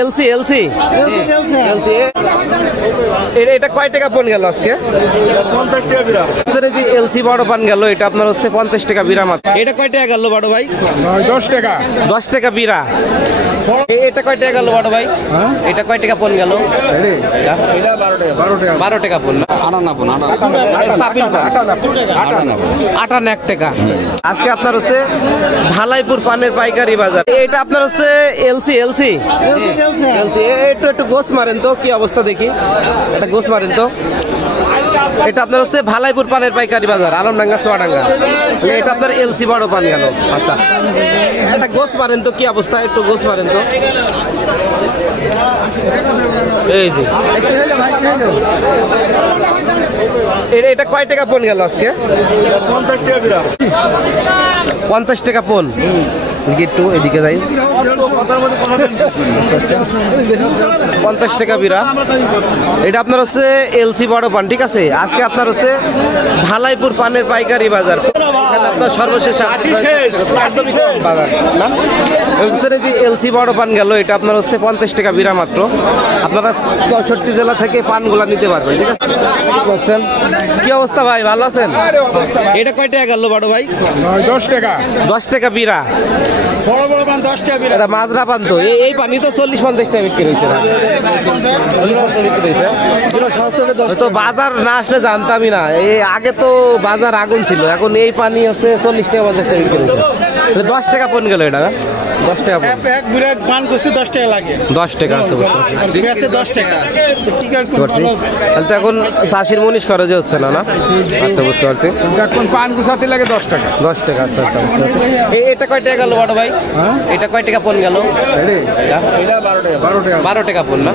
LC LC LC এটা কয় টাকা পন গেল আজকে? 50 টাকা বিরা। জি এলসি বড় পান গেল, এটা আপনার হচ্ছে 50 টাকা বিরা মাত্র। এটা কয় টাকা গেল বড় ভাই? 10 টাকা। 10 টাকা বিরা। এটা কয় টাকা গেল বড় ভাই? এটা কয় টাকা পন গেল? এটা 12 টাকা। 12 টাকা পন না? আটা না পন, আটা আটান্ন 1 টাকা। আজকে আপনার হচ্ছে ভালাইপুর পানের পাইকারি বাজার। এটা আপনার হচ্ছে এলসি এলসি এলসি। একটু গোস মারেন তো, কি অবস্থা দেখি, এটা গোস মারেন তো। এটা আপনার হচ্ছে ভালাইপুর পানের পাইকারি বাজার, আলমডাঙ্গা চুয়াডাঙ্গা। এটা আপনার এলসি বড় পান গেল। আচ্ছা, এটা গোস মারেন তো, কি অবস্থা, একটু গোস মারেন তো। এই যে এটা কয় টাকা পন গেল আজকে? 50 টাকা বিরা। 50 টাকা পন। একটু এদিকে যাই। 50 টাকা বিরা। এটা আপনার হচ্ছে এলসি বড় পান, ঠিক আছে। আজকে আপনার হচ্ছে ভালাইপুর পানের পাইকারি বাজার। আপনার সর্বশেষ বাজার না, যে এলসি বড় পান গেল, এটা আপনার হচ্ছে 50 টাকা বিরা মাত্র। আপনারা 64 জেলা থেকে পানগুলা নিতে পারবেন, ঠিক আছে। কি অবস্থা ভাই, ভালো আছেন? এটা কয় টাকা গেল বড় ভাই? 10 টাকা। 10 টাকা বিরা। বড় বড় পান 10 টাকা বিরা। এটা মাজরা পান তো, এই পানি তো 40-50 টাকা বিক্রি হয়েছে। তো বাজার না আসলে জানতামই না, এই আগে তো বাজার আগুন ছিল, এখন এই পানি হচ্ছে 40-50 টাকা বিক্রি হয়েছে। 10 টাকা পন গেল এটা, 10 টাকা এক বিরা পান করতে 10 টাকা লাগে। 10 টাকা আছে, ঠিক আছে 10 টাকা। ঠিক আছে, তাহলে তো এখন চাষির মুনিশ খরচ হচ্ছে না, না? আচ্ছা, বুঝতে পারছি। এখন পান গুছাতে লাগে 10 টাকা। 10 টাকা, আচ্ছা আচ্ছা, বুঝতে পারছি। এটা কয় টাকা গেল বড় ভাই? এটা কয় টাকা পন গেল? এটা 12 টাকা। 12 টাকা পন না?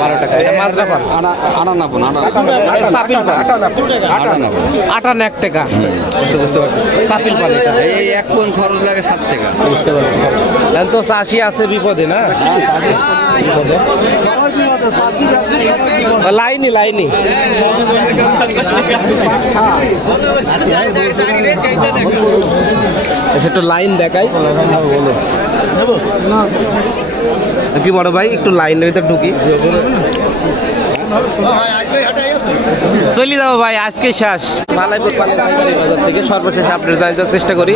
12 টাকা। এটা মাজরা পান, আটা না পন, আটা সাপিল পান, 58 টাকা। বুঝতে পারছি, সাপিল পান এটা। এই 1 পন খরচ লাগে 7 টাকা। বুঝতে পারছি। এখন তো চাষি আছে বিপদে, না? লাইনি লাইনি একটু লাইন দেখাই কি বড় ভাই, একটু লাইন ভিতরে ঢুকি। চলে যাবো ভাই, আজকে শেষ। ভালাইপুর পানের পাইকারি বাজার থেকে সর্বশেষ আপডেট জানার চেষ্টা করি।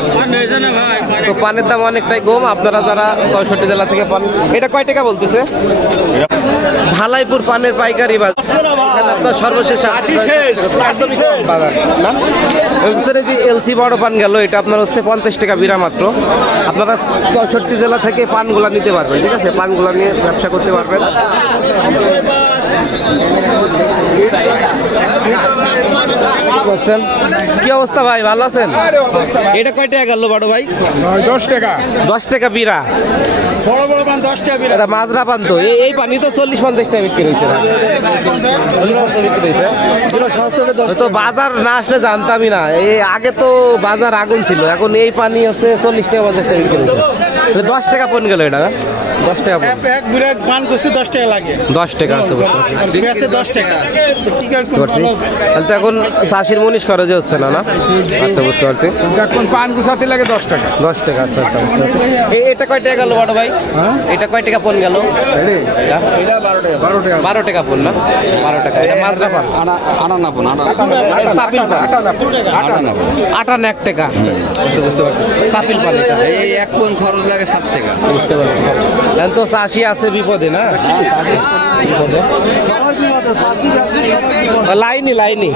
তো পানের দাম অনেকটাই কম, আপনারা যারা 64 জেলা থেকে পান। এটা কয় টাকা বলতেছে? ভালাইপুর পানের পাইকারি বাজার, আপনার সর্বশেষ বাজার না, যে এলসি বড় পান গেল, এটা আপনার হচ্ছে 50 টাকা বিরা মাত্র। আপনারা 64 জেলা থেকে পানগুলা নিতে পারবেন, ঠিক আছে। পানগুলা নিয়ে ব্যবসা করতে পারবেন। কি অবস্থা ভাই, ভালো আছেন? এটা কয় টাকা গেল বড় ভাই? 10 টাকা। 10 টাকা বিরা। বড় বড় পান 10 টাকা বিরা। এটা মাজরা পান তো, এই পানি তো 40-50 টাকা বিক্রি হয়েছে। তো বাজার না আসলে জানতামই না, এই আগে তো বাজার আগুন ছিল, এখন এই পানি হচ্ছে 40-50 টাকা বিক্রি হয়েছে। 10 টাকা পন গেল এটা, 10 টাকা। এক বিরা পান করতে 10 টাকা লাগে। 10 টাকা আছে, ঠিক আছে 10 টাকা। ঠিক আছে, তাহলে তো এখন চাষির মুনিশ খরচ হচ্ছে না, না? আচ্ছা, বুঝতে পারছি। এখন পান গুছাতে লাগে 10 টাকা। 10 টাকা, আচ্ছা আচ্ছা, বুঝতে পারছি। এটা কয় টাকা গেল বড় ভাই? এটা কয় টাকা পন গেল? এটা 12 টাকা। 12 টাকা পন না? 12 টাকা। এটা মাজরা পান, আটা না পন, আটা সাপিল পান, 58 টাকা। বুঝতে পারছি, সাপিল পান এটা। এই 1 পন খরচ লাগে 7 টাকা। বুঝতে পারছি। এখন তো চাষি আছে বিপদে, না? লাইনি লাইনি